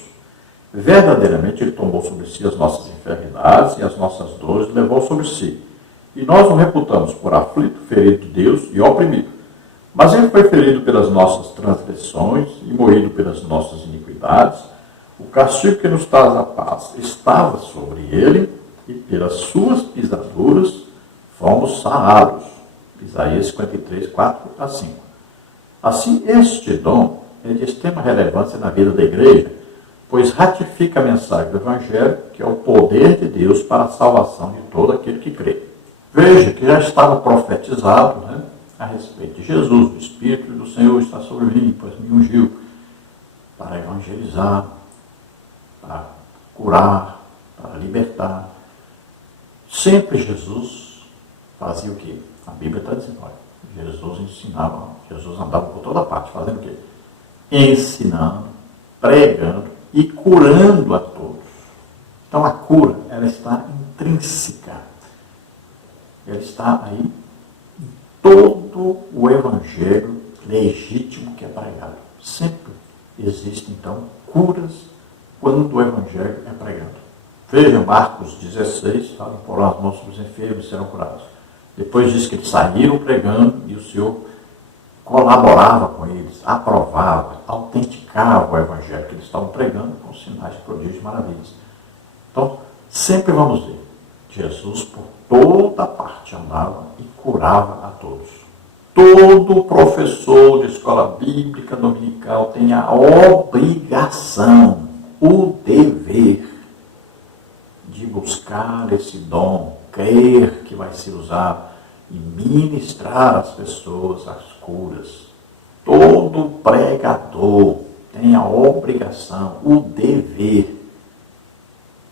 Verdadeiramente ele tomou sobre si as nossas enfermidades e as nossas dores levou sobre si. E nós o reputamos por aflito, ferido de Deus e oprimido. Mas ele foi ferido pelas nossas transgressões e moído pelas nossas iniquidades. O castigo que nos traz a paz estava sobre ele, e pelas suas pisaduras fomos sarados. Isaías 53, 4 a 5. Assim, este dom é de extrema relevância na vida da igreja, pois ratifica a mensagem do Evangelho, que é o poder de Deus para a salvação de todo aquele que crê. Veja que já estava profetizado a respeito de Jesus. O Espírito do Senhor está sobre mim, pois me ungiu para evangelizar, para curar, para libertar. Sempre Jesus fazia o quê? A Bíblia está dizendo, Jesus ensinava, Jesus andava por toda parte, fazendo o quê? Ensinando, pregando e curando a todos. Então a cura, ela está intrínseca. Ela está aí em todo o evangelho legítimo que é pregado. Sempre existem, então, curas quando o evangelho é pregado. Veja Marcos 16, fala, porão as mãos sobre os enfermos e serão curados. Depois diz que eles saíram pregando e o Senhor colaborava com eles, aprovava, autenticava o evangelho que eles estavam pregando com sinais, prodígios e maravilhas. Então, sempre vamos ver, Jesus por toda parte andava e curava a todos. Todo professor de escola bíblica dominical tem a obrigação, o dever de buscar esse dom, crer que vai ser usado e ministrar às pessoas as curas. Todo pregador tem a obrigação, o dever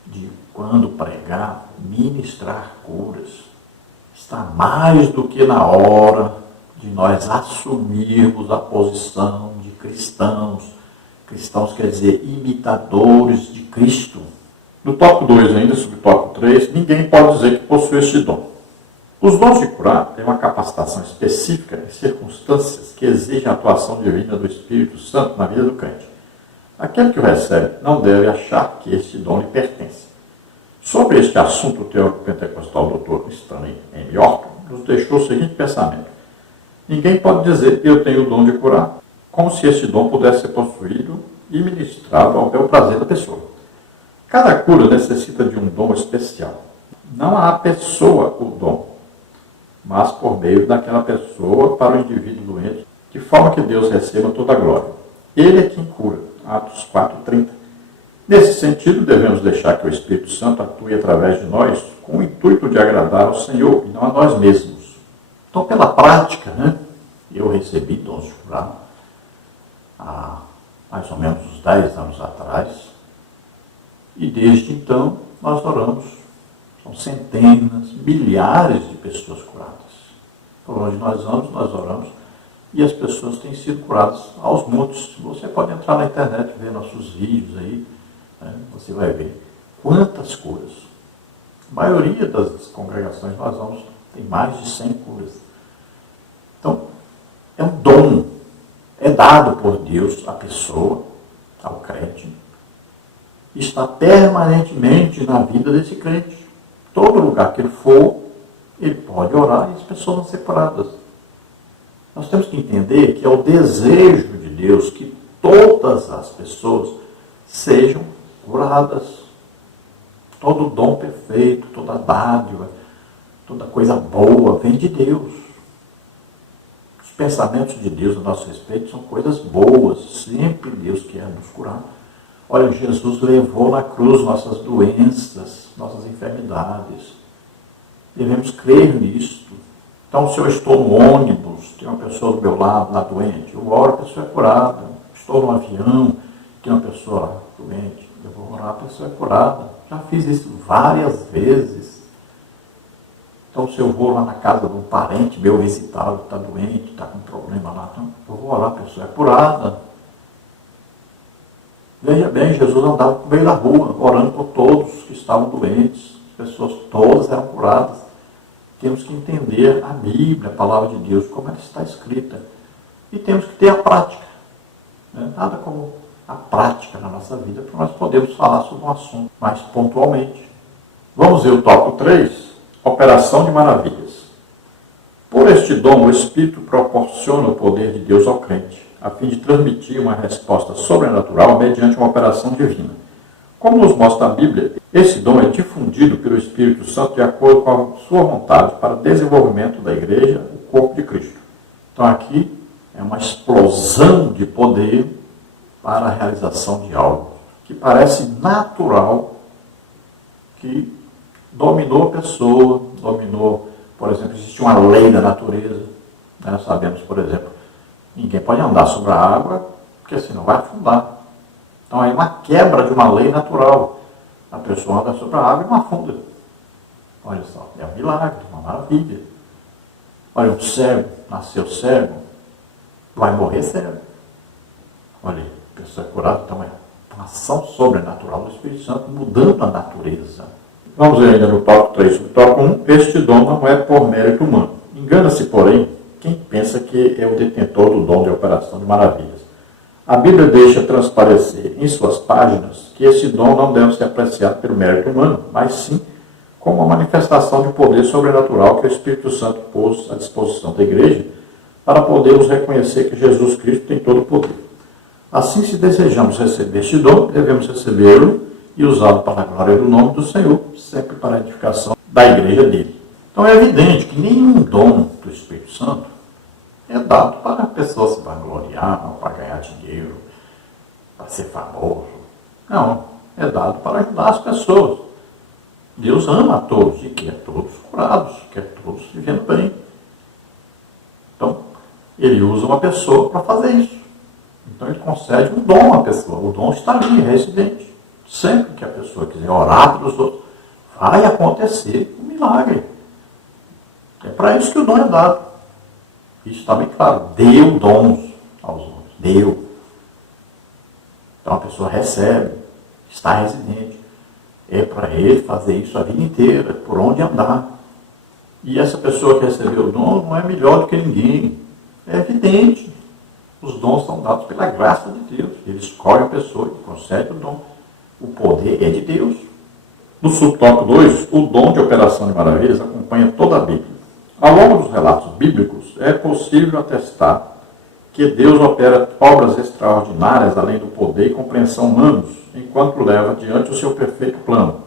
de, quando pregar, ministrar curas. Está mais do que na hora de nós assumirmos a posição de cristãos. Cristãos quer dizer imitadores de Cristo. No tópico 2 ainda, sobre o tópico 3, ninguém pode dizer que possui este dom. Os dons de curar têm uma capacitação específica em circunstâncias que exigem a atuação divina do Espírito Santo na vida do crente. Aquele que o recebe não deve achar que este dom lhe pertence. Sobre este assunto, o teólogo pentecostal Dr. Stanley M. Orton nos deixou o seguinte pensamento: ninguém pode dizer eu tenho o dom de curar, como se este dom pudesse ser possuído e ministrado ao bel prazer da pessoa. Cada cura necessita de um dom especial. Não há pessoa o dom, mas por meio daquela pessoa para o indivíduo doente, de forma que Deus receba toda a glória. Ele é quem cura. Atos 4:30. Nesse sentido, devemos deixar que o Espírito Santo atue através de nós com o intuito de agradar ao Senhor e não a nós mesmos. Então, pela prática, eu recebi dons de curar há mais ou menos uns 10 anos atrás. E desde então, nós oramos. São centenas, milhares de pessoas curadas. Por onde nós vamos, nós oramos. E as pessoas têm sido curadas aos montes. Você pode entrar na internet e ver nossos vídeos aí. Você vai ver quantas curas. A maioria das congregações nós vamos, tem mais de 100 curas. Então, é um dom. É dado por Deus à pessoa, ao crente. Está permanentemente na vida desse crente. Todo lugar que ele for, ele pode orar e as pessoas vão ser curadas. Nós temos que entender que é o desejo de Deus que todas as pessoas sejam curadas. Todo dom perfeito, toda dádiva, toda coisa boa vem de Deus. Os pensamentos de Deus a nosso respeito são coisas boas. Sempre Deus quer nos curar. Olha, Jesus levou na cruz nossas doenças, nossas enfermidades. Devemos crer nisso. Então, se eu estou no ônibus, tem uma pessoa do meu lado lá doente, eu oro, a pessoa é curada. Estou no avião, tem uma pessoa lá doente, eu vou orar, a pessoa é curada. Já fiz isso várias vezes. Então, se eu vou lá na casa de um parente meu visitá-lo, que está doente, está com problema lá, então, eu vou orar, a pessoa é curada. Veja bem, Jesus andava no meio da rua, orando por todos que estavam doentes. As pessoas todas eram curadas. Temos que entender a Bíblia, a palavra de Deus, como ela está escrita. E temos que ter a prática. Nada como a prática na nossa vida, para nós podermos falar sobre um assunto mais pontualmente. Vamos ver o tópico 3, operação de maravilhas. Por este dom, o Espírito proporciona o poder de Deus ao crente, a fim de transmitir uma resposta sobrenatural mediante uma operação divina. Como nos mostra a Bíblia, esse dom é difundido pelo Espírito Santo de acordo com a sua vontade para o desenvolvimento da igreja, o corpo de Cristo. Então aqui é uma explosão de poder para a realização de algo que parece natural, que dominou a pessoa, por exemplo, existe uma lei da natureza. Nós sabemos, por exemplo, ninguém pode andar sobre a água, porque senão vai afundar. Então, é uma quebra de uma lei natural. A pessoa anda sobre a água e não afunda. Olha só, é um milagre, uma maravilha. Olha, um cego, nasceu cego, vai morrer cego. Olha, a pessoa é curada, então é uma ação sobrenatural do Espírito Santo, mudando a natureza. Vamos ver ainda no tópico 3. No tópico 1, este dom não é por mérito humano. Engana-se, porém, quem pensa que é o detentor do dom de operação de maravilhas. A Bíblia deixa transparecer em suas páginas que esse dom não deve ser apreciado pelo mérito humano, mas sim como uma manifestação de poder sobrenatural que o Espírito Santo pôs à disposição da igreja para podermos reconhecer que Jesus Cristo tem todo o poder. Assim, se desejamos receber este dom, devemos recebê-lo e usá-lo para a glória do nome do Senhor, sempre para a edificação da igreja dele. Então é evidente que nenhum dom do Espírito Santo é dado para a pessoa se vangloriar, ou para ganhar dinheiro, para ser famoso. Não, é dado para ajudar as pessoas. Deus ama a todos e quer todos curados, quer todos vivendo bem. Então, ele usa uma pessoa para fazer isso. Então, ele concede um dom à pessoa. O dom está ali, residente. Sempre que a pessoa quiser orar pelos outros, vai acontecer um milagre. É para isso que o dom é dado. Isso está bem claro. Deu dons aos homens. Deu. Então, a pessoa recebe, está residente. É para ele fazer isso a vida inteira, por onde andar. E essa pessoa que recebeu o dom não é melhor do que ninguém. É evidente. Os dons são dados pela graça de Deus. Ele escolhe a pessoa e concede o dom. O poder é de Deus. No subtópico 2, o dom de operação de maravilhas acompanha toda a Bíblia. Ao longo dos relatos bíblicos, é possível atestar que Deus opera obras extraordinárias além do poder e compreensão humanos, enquanto leva adiante o seu perfeito plano.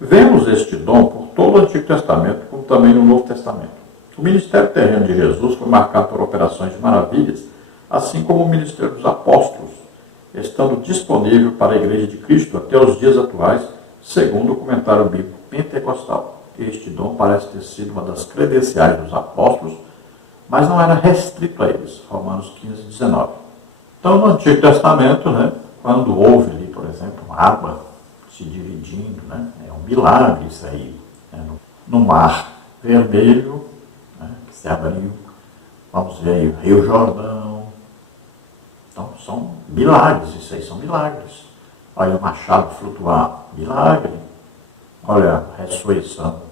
Vemos este dom por todo o Antigo Testamento, como também no Novo Testamento. O ministério terreno de Jesus foi marcado por operações de maravilhas, assim como o ministério dos apóstolos, estando disponível para a Igreja de Cristo até os dias atuais, segundo o comentário bíblico pentecostal. Este dom parece ter sido uma das credenciais dos apóstolos, mas não era restrito a eles. Romanos 15, 19. Então, no Antigo Testamento, quando houve ali, por exemplo, uma água se dividindo, é um milagre isso aí. No Mar Vermelho, que se abriu, vamos ver aí o Rio Jordão. Então, são milagres, isso aí são milagres. Olha o machado flutuar, milagre. Olha a ressurreição.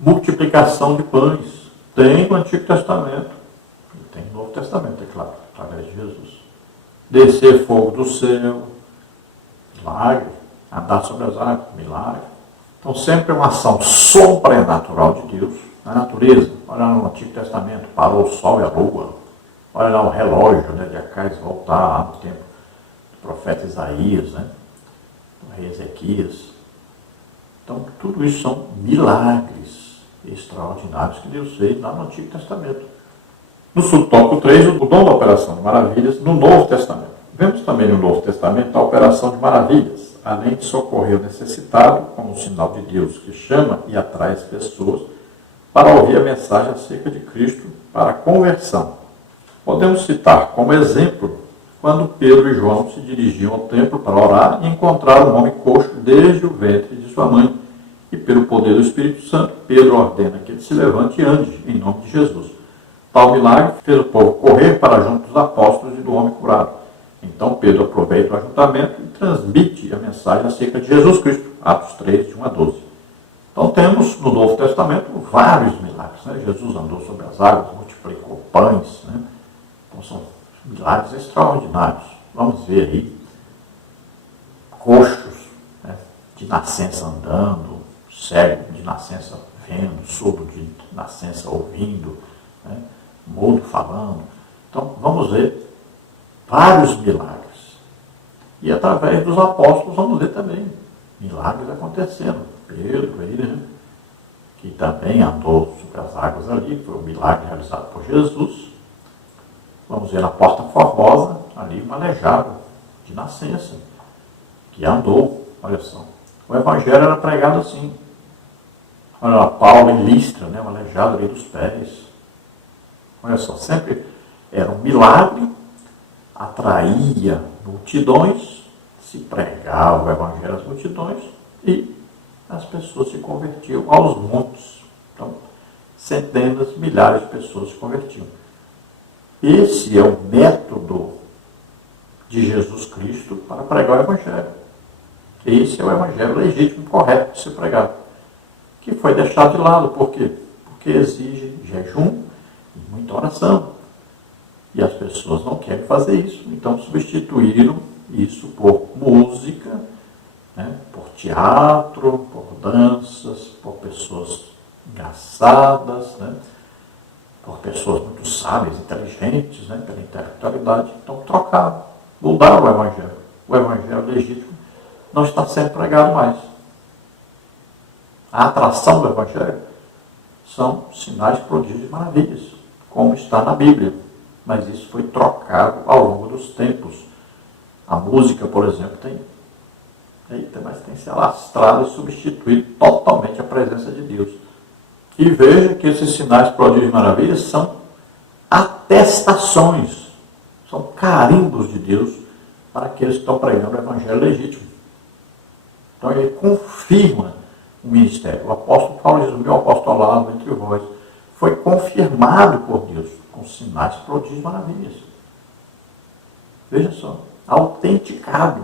Multiplicação de pães. Tem no Antigo Testamento. E tem no Novo Testamento, é claro, através de Jesus. Descer fogo do céu. Milagre. Andar sobre as águas. Milagre. Então sempre é uma ação sobrenatural de Deus na natureza. Olha lá no Antigo Testamento, parou o sol e a lua. Olha lá o relógio, de Acais voltar lá no tempo do profeta Isaías, do rei Ezequias. Então, tudo isso são milagres extraordinários que Deus fez lá no Antigo Testamento. No subtópico 3, o dom da operação de maravilhas no Novo Testamento. Vemos também no Novo Testamento a operação de maravilhas, além de socorrer o necessitado, como um sinal de Deus que chama e atrai as pessoas para ouvir a mensagem acerca de Cristo para a conversão. Podemos citar como exemplo quando Pedro e João se dirigiam ao templo para orar e encontraram um homem coxo desde o ventre de sua mãe. E pelo poder do Espírito Santo, Pedro ordena que ele se levante e ande, em nome de Jesus. Tal milagre fez o povo correr para junto dos apóstolos e do homem curado. Então Pedro aproveita o ajuntamento e transmite a mensagem acerca de Jesus Cristo. Atos 3, de 1 a 12. Então temos no Novo Testamento vários milagres. Jesus andou sobre as águas, multiplicou pães. Então são milagres extraordinários. Vamos ver aí coxos de nascença andando, cego de nascença vendo, surdo de nascença ouvindo, mudo falando. Então vamos ver vários milagres. E através dos apóstolos vamos ver também milagres acontecendo. Pedro aí, que também andou sobre as águas ali, foi um milagre realizado por Jesus. Vamos ver na Porta Formosa, ali um aleijado de nascença, que andou, olha só. O Evangelho era pregado assim. Olha lá, Paulo em Listra, um aleijado ali dos pés. Olha só, sempre era um milagre, atraía multidões, se pregava o Evangelho às multidões e as pessoas se convertiam aos montes. Então, centenas, milhares de pessoas se convertiam. Esse é o método de Jesus Cristo para pregar o Evangelho. Esse é o Evangelho legítimo, correto de se pregar, que foi deixado de lado. Por quê? Porque exige jejum e muita oração. E as pessoas não querem fazer isso, então substituíram isso por música, né, por teatro, por danças, por pessoas engraçadas, né, por pessoas muito sábias, inteligentes, né, pela intelectualidade. Então trocaram, mudaram o Evangelho. O Evangelho legítimo não está sendo pregado mais. A atração do Evangelho são sinais, prodígios e maravilhas, como está na Bíblia. Mas isso foi trocado ao longo dos tempos. A música, por exemplo, tem se alastrado e substituído totalmente a presença de Deus. E veja que esses sinais, prodígios e maravilhas são atestações, são carimbos de Deus para aqueles que estão pregando o Evangelho legítimo. Então ele confirma o ministério. O apóstolo Paulo diz: o meu apostolado entre vós foi confirmado por Deus com sinais, prodígios e maravilhas. Veja só, autenticado.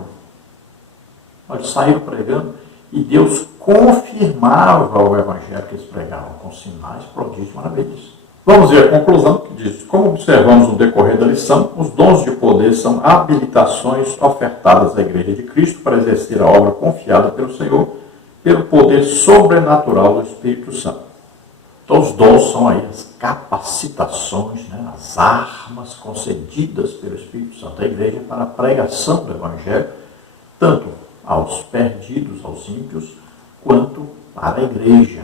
Eles saíram pregando e Deus confirmava o Evangelho que eles pregavam com sinais, prodígios e maravilhas. Vamos ver a conclusão que diz: como observamos no decorrer da lição, os dons de poder são habilitações ofertadas à Igreja de Cristo para exercer a obra confiada pelo Senhor, pelo poder sobrenatural do Espírito Santo. Então os dons são aí as capacitações, né, as armas concedidas pelo Espírito Santo à Igreja para a pregação do Evangelho, tanto aos perdidos, aos ímpios, quanto para a Igreja.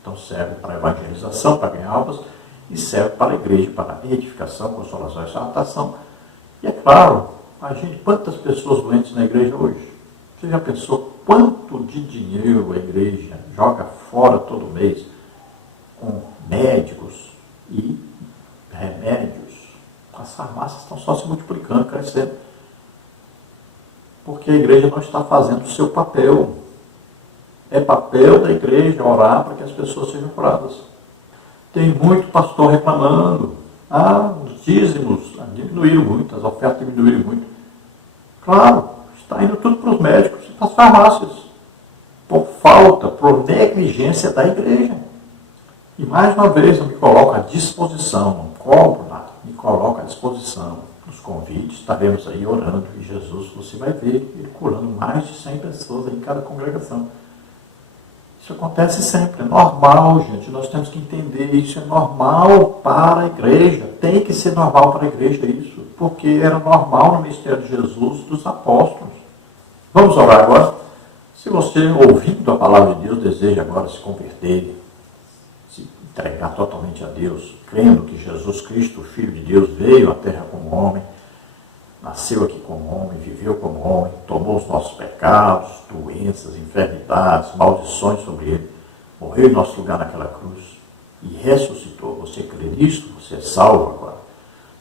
Então serve para a evangelização, para ganhar almas, e serve para a Igreja, para a edificação, consolação e exaltação. E é claro, imagine quantas pessoas doentes na Igreja hoje. Você já pensou quanto de dinheiro a Igreja joga fora todo mês com médicos e remédios? As farmácias estão só se multiplicando, crescendo. Porque a Igreja não está fazendo o seu papel. É papel da Igreja orar para que as pessoas sejam curadas. Tem muito pastor reclamando. Os dízimos diminuíram muito, as ofertas diminuíram muito. Claro, está indo tudo para os médicos e para as farmácias. Por falta, por negligência da Igreja. E mais uma vez eu me coloco à disposição, não cobro nada, me coloco à disposição. Nos convites, estaremos aí orando e Jesus, você vai ver ele curando mais de 100 pessoas em cada congregação. Isso acontece sempre, é normal, gente, nós temos que entender isso, é normal para a Igreja, tem que ser normal para a Igreja isso, porque era normal no ministério de Jesus, dos apóstolos. Vamos orar agora. Se você, ouvindo a palavra de Deus, deseja agora se converter, se entregar totalmente a Deus, crendo que Jesus Cristo, o Filho de Deus, veio à terra como homem, nasceu aqui como homem, viveu como homem, tomou os nossos pecados, doenças, enfermidades, maldições sobre ele, morreu em nosso lugar naquela cruz e ressuscitou. Você crê nisso? Você é salvo agora.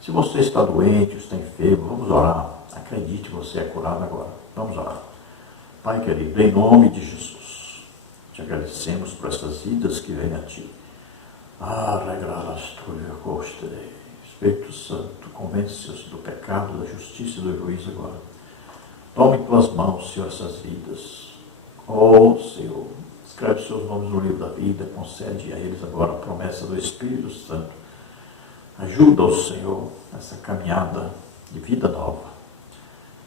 Se você está doente, está enfermo, vamos orar. Acredite, você é curado agora. Vamos orar. Pai querido, em nome de Jesus, te agradecemos por essas vidas que vêm a Ti. Espírito Santo, convence-os do pecado, da justiça e do juízo agora. Tome em tuas mãos, Senhor, essas vidas. Senhor, escreve os seus nomes no livro da vida, concede a eles agora a promessa do Espírito Santo. Ajuda-os, Senhor, nessa caminhada de vida nova.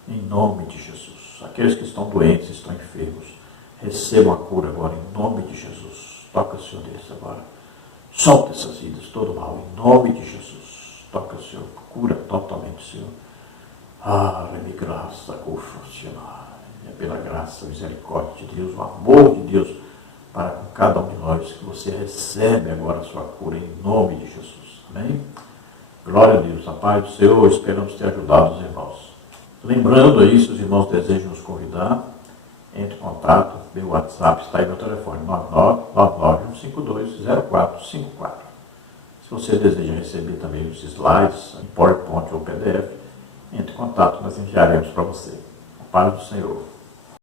Em nome de Jesus. Aqueles que estão doentes, estão enfermos, recebam a cura agora, em nome de Jesus. Toca, Senhor, deles agora. Solta essas vidas, todo mal, em nome de Jesus. Toca, Senhor, cura totalmente, Senhor. Remi graça, é pela graça, a misericórdia de Deus, o amor de Deus para com cada um de nós, que você recebe agora a sua cura, em nome de Jesus. Amém? Glória a Deus, a paz do Senhor, esperamos ter ajudado os irmãos. Lembrando aí, se os irmãos desejam nos convidar, entre em contato, meu WhatsApp está aí, meu telefone, 99951520454. Se você deseja receber também os slides, em PowerPoint ou PDF, entre em contato, nós enviaremos para você. A paz do Senhor.